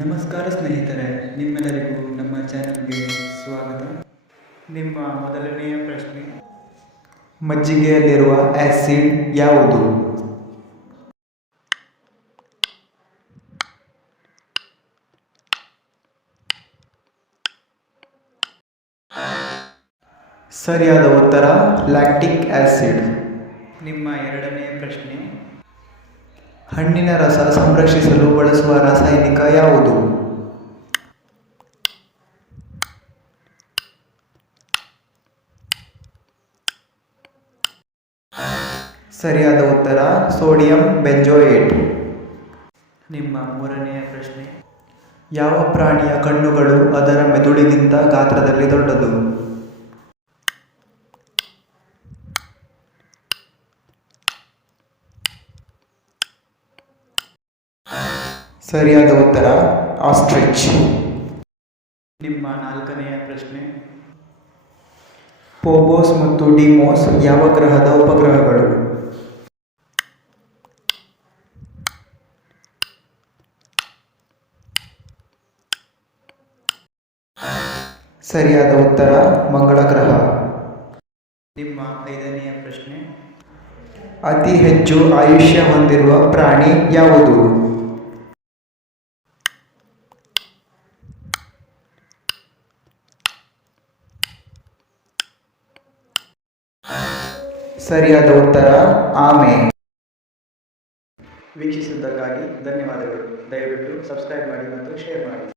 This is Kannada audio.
ನಮಸ್ಕಾರ ಸ್ನೇಹಿತರೆ, ನಿಮ್ಮೆಲ್ಲರಿಗೂ ನಮ್ಮ ಚಾನಲ್ಗೆ ಸ್ವಾಗತ. ನಿಮ್ಮ ಮೊದಲನೆಯ ಪ್ರಶ್ನೆ, ಮಜ್ಜಿಗೆಯಲ್ಲಿರುವ ಆಸಿಡ್ ಯಾವುದು? ಸರಿಯಾದ ಉತ್ತರ ಲ್ಯಾಕ್ಟಿಕ್ ಆಸಿಡ್. ನಿಮ್ಮ ಎರಡನೆಯ ಪ್ರಶ್ನೆ, ಹಣ್ಣಿನ ರಸ ಸಂರಕ್ಷಿಸಲು ಬಳಸುವ ರಾಸಾಯನಿಕ ಯಾವುದು? ಸರಿಯಾದ ಉತ್ತರ ಸೋಡಿಯಂ ಬೆಂಜೋಯೇಟ್. ನಿಮ್ಮ ಮೂರನೆಯ ಪ್ರಶ್ನೆ, ಯಾವ ಪ್ರಾಣಿಯ ಕಣ್ಣುಗಳು ಅದರ ಮೆದುಳಿಗಿಂತ ಗಾತ್ರದಲ್ಲಿ ದೊಡ್ಡದು? ಸರಿಯಾದ ಉತ್ತರ ಆಸ್ಟ್ರಿಚ್. ನಿಮ್ಮ ನಾಲ್ಕನೆಯ ಪ್ರಶ್ನೆ, ಫೋಬೋಸ್ ಮತ್ತು ಡಿಮೋಸ್ ಯಾವ ಗ್ರಹದ ಉಪಗ್ರಹಗಳು? ಸರಿಯಾದ ಉತ್ತರ ಮಂಗಳ ಗ್ರಹ. ನಿಮ್ಮ ಐದನೆಯ ಪ್ರಶ್ನೆ, ಅತಿ ಹೆಚ್ಚು ಆಯುಷ್ಯ ಹೊಂದಿರುವ ಪ್ರಾಣಿ ಯಾವುದು? ಸರಿಯಾದ ಉತ್ತರ ಆಮೆ. ವೀಕ್ಷಿಸಿದ್ದಕ್ಕಾಗಿ ಧನ್ಯವಾದಗಳು. ದಯವಿಟ್ಟು ಸಬ್ಸ್ಕ್ರೈಬ್ ಮಾಡಿ ಮತ್ತು ಶೇರ್ ಮಾಡಿ.